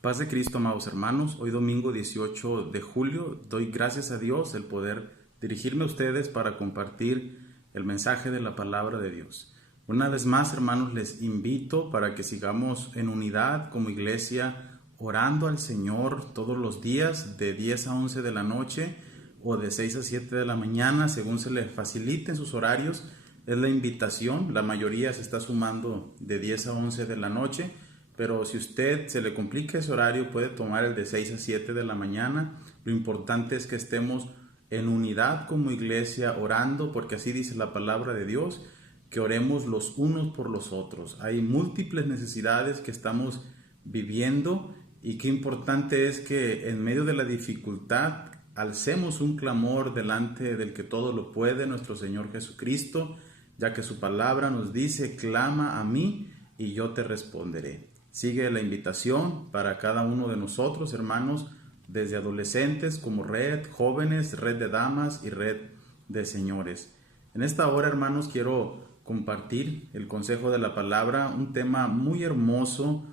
Paz de Cristo, amados hermanos. Hoy domingo 18 de julio doy gracias a Dios el poder dirigirme a ustedes para compartir el mensaje de la palabra de Dios. Una vez más, hermanos, les invito para que sigamos en unidad como iglesia, orando al Señor todos los días de 10 a 11 de la noche o de 6 a 7 de la mañana, según se les faciliten sus horarios. Es la invitación. La mayoría se está sumando de 10 a 11 de la noche. Pero si usted se le complica ese horario, puede tomar el de 6 a 7 de la mañana. Lo importante es que estemos en unidad como iglesia orando, porque así dice la palabra de Dios, que oremos los unos por los otros. Hay múltiples necesidades que estamos viviendo y qué importante es que en medio de la dificultad alcemos un clamor delante del que todo lo puede, nuestro Señor Jesucristo, ya que su palabra nos dice: clama a mí y yo te responderé. Sigue la invitación para cada uno de nosotros, hermanos, desde adolescentes como red, jóvenes, red de damas y red de señores. En esta hora, hermanos, quiero compartir el consejo de la palabra, un tema muy hermoso.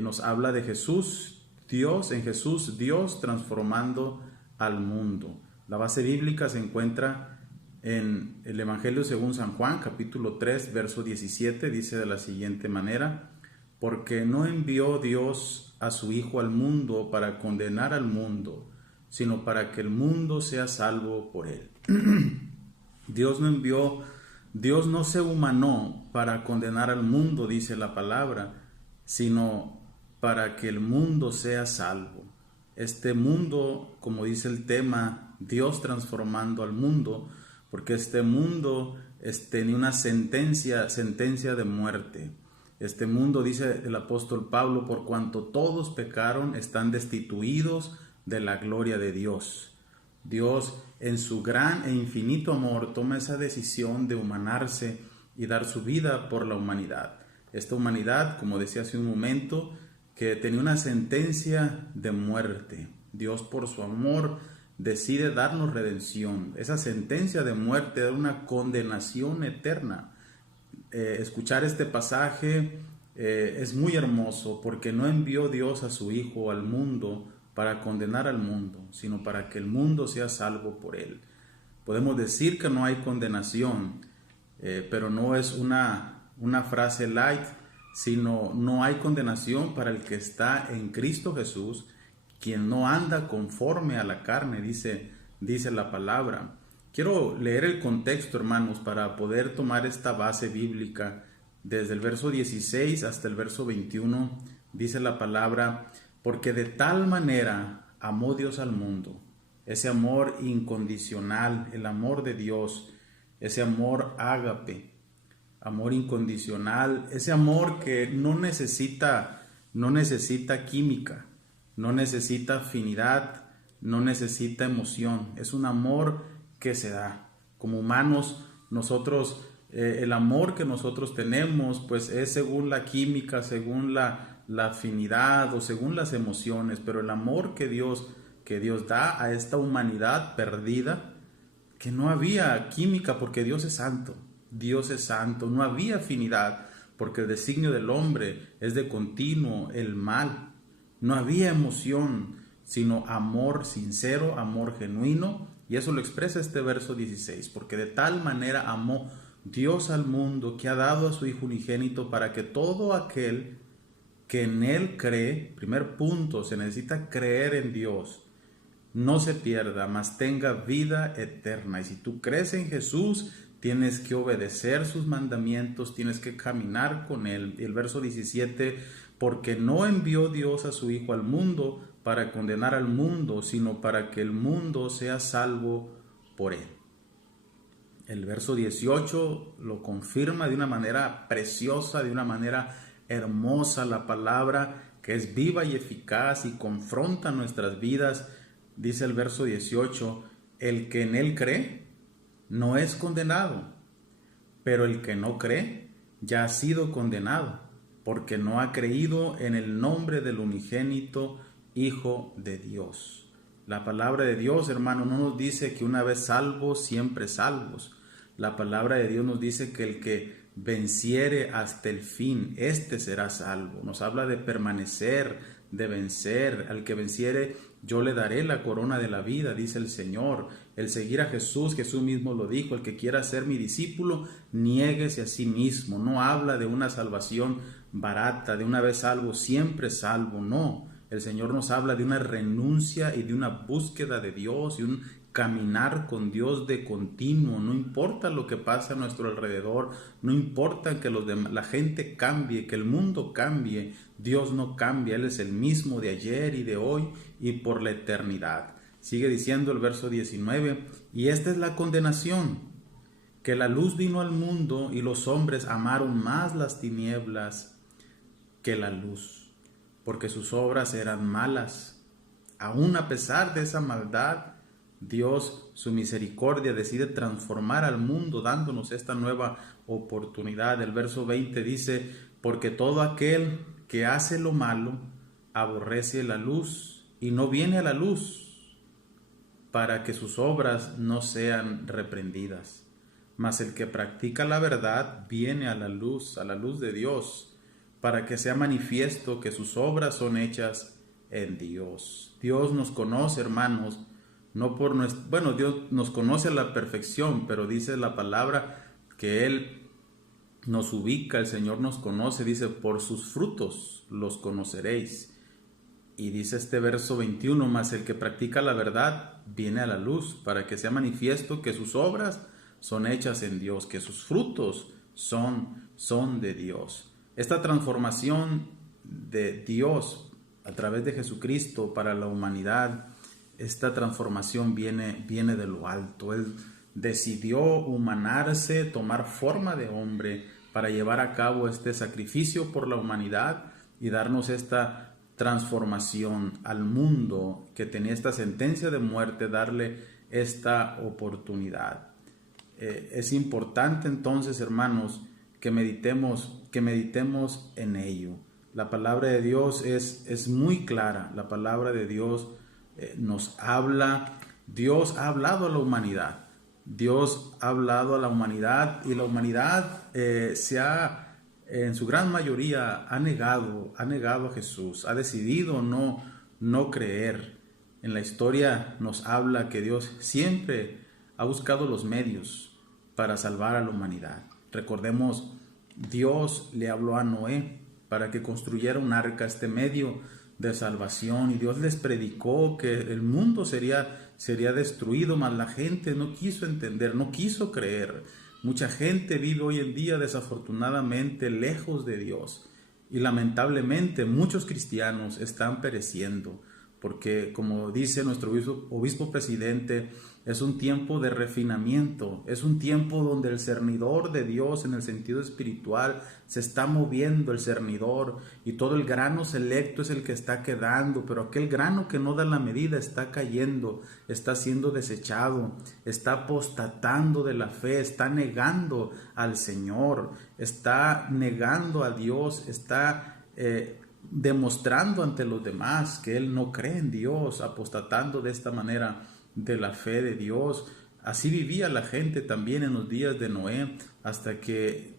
Nos habla de Jesús, en Jesús, Dios transformando al mundo. La base bíblica se encuentra en el Evangelio según San Juan, capítulo 3, verso 17, dice de la siguiente manera: porque no envió Dios a su Hijo al mundo para condenar al mundo, sino para que el mundo sea salvo por él. Dios no se humanó para condenar al mundo, dice la palabra, sino para que el mundo sea salvo. Este mundo, como dice el tema, Dios transformando al mundo, porque este mundo tenía una sentencia de muerte. Este mundo, dice el apóstol Pablo, por cuanto todos pecaron, están destituidos de la gloria de Dios. Dios, en su gran e infinito amor, toma esa decisión de humanarse y dar su vida por la humanidad. Esta humanidad, como decía hace un momento, que tenía una sentencia de muerte. Dios, por su amor, decide darnos redención. Esa sentencia de muerte era una condenación eterna. Escuchar este pasaje es muy hermoso, porque no envió Dios a su Hijo al mundo para condenar al mundo, sino para que el mundo sea salvo por él. Podemos decir que no hay condenación, pero no es una frase light, sino no hay condenación para el que está en Cristo Jesús, quien no anda conforme a la carne, dice la palabra. Quiero leer el contexto, hermanos, para poder tomar esta base bíblica. Desde el verso 16 hasta el verso 21 dice la palabra: porque de tal manera amó Dios al mundo. Ese amor incondicional, el amor de Dios, ese amor ágape, amor incondicional, ese amor que no necesita química, no necesita afinidad, no necesita emoción. Es un amor que se da. Como humanos, nosotros, el amor que nosotros tenemos, pues es según la química, según la afinidad o según las emociones, pero el amor que Dios da a esta humanidad perdida, que no había química porque Dios es santo, no había afinidad porque el designio del hombre es de continuo el mal, no había emoción, sino amor sincero, amor genuino. Y eso lo expresa este verso 16, porque de tal manera amó Dios al mundo que ha dado a su Hijo unigénito para que todo aquel que en Él cree, primer punto, se necesita creer en Dios, no se pierda, mas tenga vida eterna. Y si tú crees en Jesús, tienes que obedecer sus mandamientos, tienes que caminar con Él. Y el verso 17, porque no envió Dios a su Hijo al mundo para condenar al mundo, sino para que el mundo sea salvo por él. El verso 18 lo confirma de una manera preciosa, de una manera hermosa, la palabra que es viva y eficaz y confronta nuestras vidas. Dice el verso 18, el que en él cree no es condenado, pero el que no cree ya ha sido condenado, porque no ha creído en el nombre del unigénito Hijo de Dios. La palabra de Dios, hermano, no nos dice que una vez salvos, siempre salvos. La palabra de Dios nos dice que el que venciere hasta el fin, este será salvo. Nos habla de permanecer, de vencer. Al que venciere, yo le daré la corona de la vida, dice el Señor. El seguir a Jesús, Jesús mismo lo dijo, el que quiera ser mi discípulo, niéguese a sí mismo. No habla de una salvación barata, de una vez salvo, siempre salvo, no. El Señor nos habla de una renuncia y de una búsqueda de Dios y un caminar con Dios de continuo. No importa lo que pasa a nuestro alrededor, no importa que la gente cambie, que el mundo cambie, Dios no cambia. Él es el mismo de ayer y de hoy y por la eternidad. Sigue diciendo el verso 19, y esta es la condenación, que la luz vino al mundo y los hombres amaron más las tinieblas que la luz, porque sus obras eran malas. Aún a pesar de esa maldad, Dios, su misericordia, decide transformar al mundo dándonos esta nueva oportunidad. El verso 20 dice, porque todo aquel que hace lo malo aborrece la luz y no viene a la luz para que sus obras no sean reprendidas. Mas el que practica la verdad viene a la luz de Dios, para que sea manifiesto que sus obras son hechas en Dios. Dios nos conoce, hermanos, no por Dios nos conoce a la perfección, pero dice la palabra que Él nos ubica, el Señor nos conoce, dice, por sus frutos los conoceréis. Y dice este verso 21, mas el que practica la verdad viene a la luz, para que sea manifiesto que sus obras son hechas en Dios, que sus frutos son de Dios. Esta transformación de Dios a través de Jesucristo para la humanidad, esta transformación viene de lo alto. Él decidió humanarse, tomar forma de hombre para llevar a cabo este sacrificio por la humanidad y darnos esta transformación al mundo que tenía esta sentencia de muerte, darle esta oportunidad. Es importante entonces, hermanos, que meditemos en ello. La palabra de Dios es muy clara. La palabra de Dios nos habla. Dios ha hablado a la humanidad. Dios ha hablado a la humanidad y la humanidad en su gran mayoría ha negado a Jesús, ha decidido no creer. En la historia nos habla que Dios siempre ha buscado los medios para salvar a la humanidad. Recordemos, Dios le habló a Noé para que construyera un arca, este medio de salvación, y Dios les predicó que el mundo sería destruido, mas la gente no quiso entender, no quiso creer. Mucha gente vive hoy en día desafortunadamente lejos de Dios y lamentablemente muchos cristianos están pereciendo porque, como dice nuestro obispo presidente, es un tiempo de refinamiento, es un tiempo donde el cernidor de Dios en el sentido espiritual se está moviendo, el cernidor, y todo el grano selecto es el que está quedando, pero aquel grano que no da la medida está cayendo, está siendo desechado, está apostatando de la fe, está negando al Señor, está negando a Dios, está demostrando ante los demás que él no cree en Dios, apostatando de esta manera de la fe de Dios. Así vivía la gente también en los días de Noé, hasta que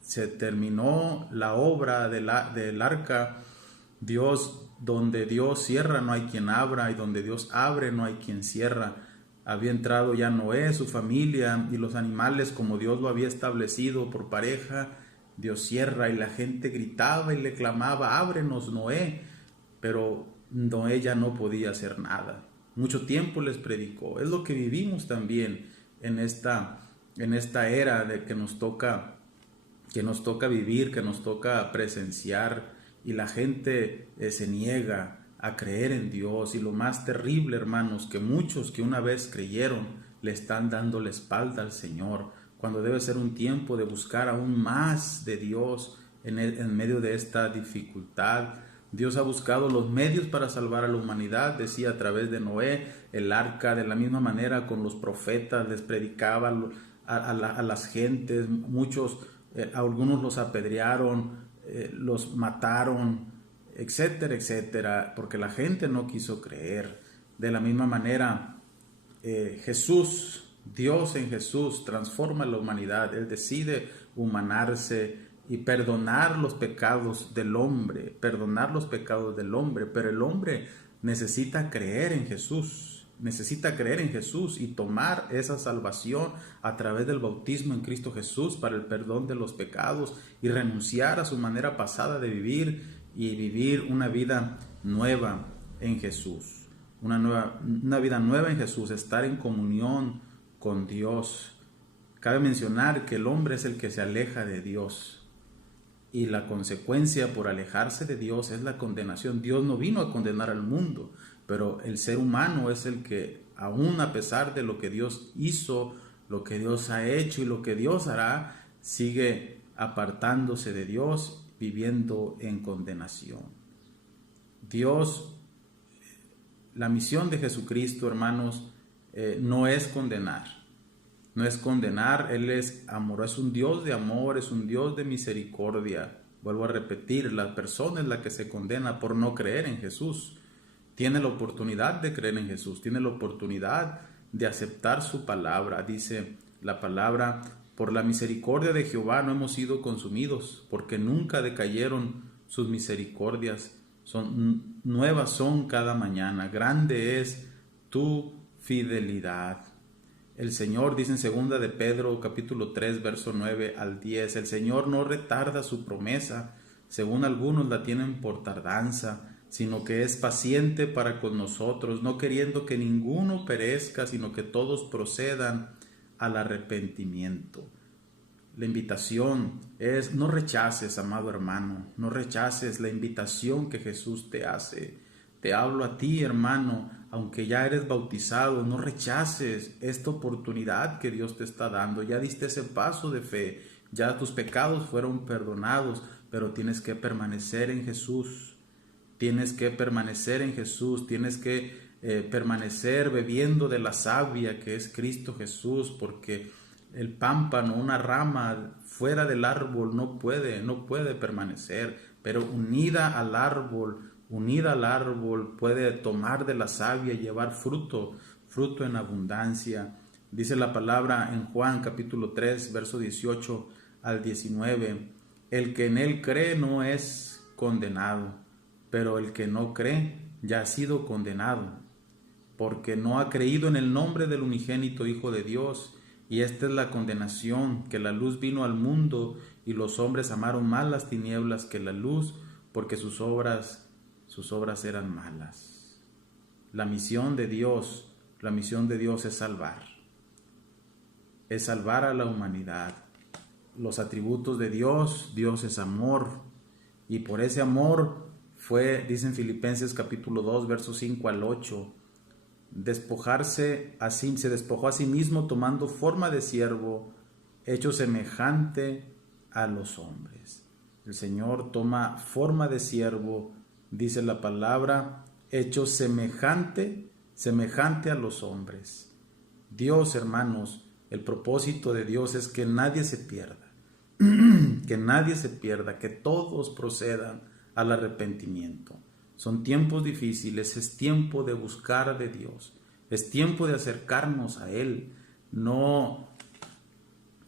se terminó la obra del arca. Donde Dios cierra no hay quien abra, y donde Dios abre no hay quien cierra. Había entrado ya Noé, su familia y los animales como Dios lo había establecido por pareja. Dios cierra y la gente gritaba y le clamaba, ábrenos, Noé. Pero Noé ya no podía hacer nada. Mucho tiempo les predicó. Es lo que vivimos también en esta era de que nos toca vivir, que nos toca presenciar, y la gente se niega a creer en Dios. Y lo más terrible, hermanos, que muchos que una vez creyeron le están dando la espalda al Señor, cuando debe ser un tiempo de buscar aún más de Dios en medio de esta dificultad. Dios ha buscado los medios para salvar a la humanidad, decía a través de Noé, el arca, de la misma manera con los profetas, les predicaba a las gentes, algunos los apedrearon, los mataron, etcétera, etcétera, porque la gente no quiso creer. De la misma manera, Dios en Jesús transforma la humanidad. Él decide humanarse y perdonar los pecados del hombre, pero el hombre necesita creer en Jesús, y tomar esa salvación a través del bautismo en Cristo Jesús para el perdón de los pecados y renunciar a su manera pasada de vivir y vivir una vida nueva en Jesús, una vida nueva en Jesús, estar en comunión con Dios. Cabe mencionar que el hombre es el que se aleja de Dios. Y la consecuencia por alejarse de Dios es la condenación. Dios no vino a condenar al mundo, pero el ser humano es el que, aún a pesar de lo que Dios hizo, lo que Dios ha hecho y lo que Dios hará, sigue apartándose de Dios, viviendo en condenación. La misión de Jesucristo, hermanos, no es condenar. No es condenar, Él es amor, es un Dios de amor, es un Dios de misericordia. Vuelvo a repetir, la persona es la que se condena por no creer en Jesús. Tiene la oportunidad de creer en Jesús, tiene la oportunidad de aceptar su palabra. Dice la palabra: por la misericordia de Jehová no hemos sido consumidos, porque nunca decayeron sus misericordias. Nuevas son cada mañana, grande es tu fidelidad. El Señor, dice en 2 de Pedro, capítulo 3, verso 9 al 10, el Señor no retarda su promesa, según algunos la tienen por tardanza, sino que es paciente para con nosotros, no queriendo que ninguno perezca, sino que todos procedan al arrepentimiento. La invitación es: no rechaces, amado hermano, no rechaces la invitación que Jesús te hace. Te hablo a ti, hermano, aunque ya eres bautizado, no rechaces esta oportunidad que Dios te está dando. Ya diste ese paso de fe, ya tus pecados fueron perdonados, pero tienes que permanecer en Jesús. Tienes que permanecer en Jesús, tienes que permanecer bebiendo de la savia que es Cristo Jesús, porque el pámpano, una rama fuera del árbol no puede permanecer, pero unida al árbol puede tomar de la savia y llevar fruto en abundancia. Dice la palabra en Juan capítulo 3, verso 18 al 19, el que en él cree no es condenado, pero el que no cree ya ha sido condenado, porque no ha creído en el nombre del unigénito Hijo de Dios. Y esta es la condenación, que la luz vino al mundo y los hombres amaron más las tinieblas que la luz, porque sus obras eran malas. La misión de Dios es salvar a la humanidad. Los atributos de Dios es amor, y por ese amor dice en Filipenses capítulo 2, versos 5 al 8, se despojó a sí mismo tomando forma de siervo, hecho semejante a los hombres. El Señor toma forma de siervo, dice la palabra, hecho semejante a los hombres. Dios, hermanos, el propósito de Dios es que nadie se pierda, que todos procedan al arrepentimiento. Son tiempos difíciles, es tiempo de buscar de Dios, es tiempo de acercarnos a Él, no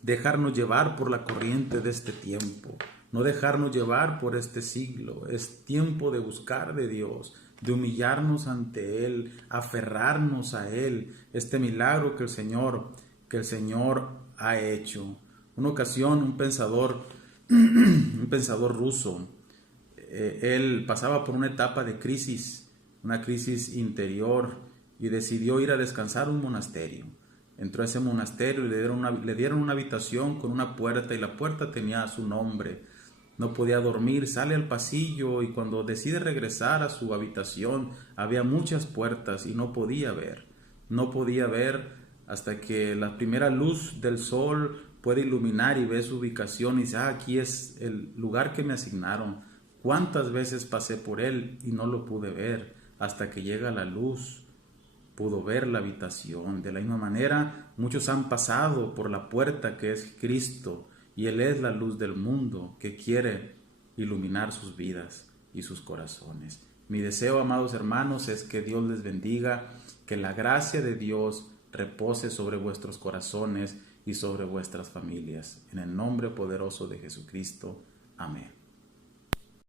dejarnos llevar por la corriente de este tiempo, no dejarnos llevar por este siglo. Es tiempo de buscar de Dios, de humillarnos ante Él, aferrarnos a Él, este milagro que el Señor ha hecho. Una ocasión un pensador ruso, él pasaba por una etapa de crisis, una crisis interior, y decidió ir a descansar a un monasterio. Entró a ese monasterio y le dieron una habitación con una puerta, y la puerta tenía su nombre. No podía dormir, sale al pasillo, y cuando decide regresar a su habitación había muchas puertas y no podía ver hasta que la primera luz del sol puede iluminar y ve su ubicación y dice: aquí es el lugar que me asignaron. ¿Cuántas veces pasé por él y no lo pude ver? Hasta que llega la luz, pudo ver la habitación. De la misma manera, muchos han pasado por la puerta que es Cristo, y Él es la luz del mundo que quiere iluminar sus vidas y sus corazones. Mi deseo, amados hermanos, es que Dios les bendiga, que la gracia de Dios repose sobre vuestros corazones y sobre vuestras familias. En el nombre poderoso de Jesucristo. Amén.